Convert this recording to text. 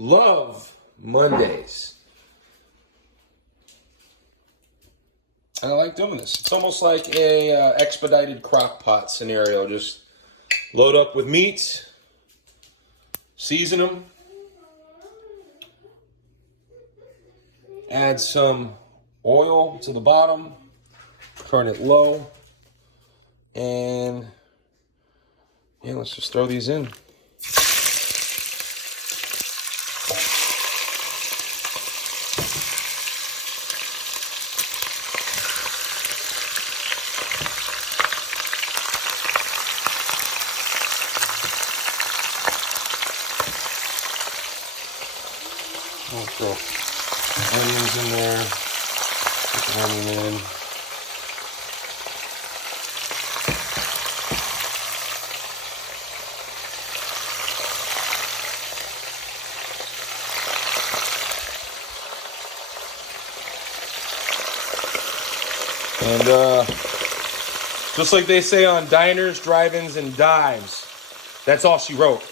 Love Mondays. And I like doing this. It's almost like a expedited crock pot scenario. Just load up with meats, season them, add some oil to the bottom, turn it low, and yeah, let's just throw these in. I'll throw onions in there, put the onion in. And just like they say on diners, drive-ins, and dives, that's all she wrote.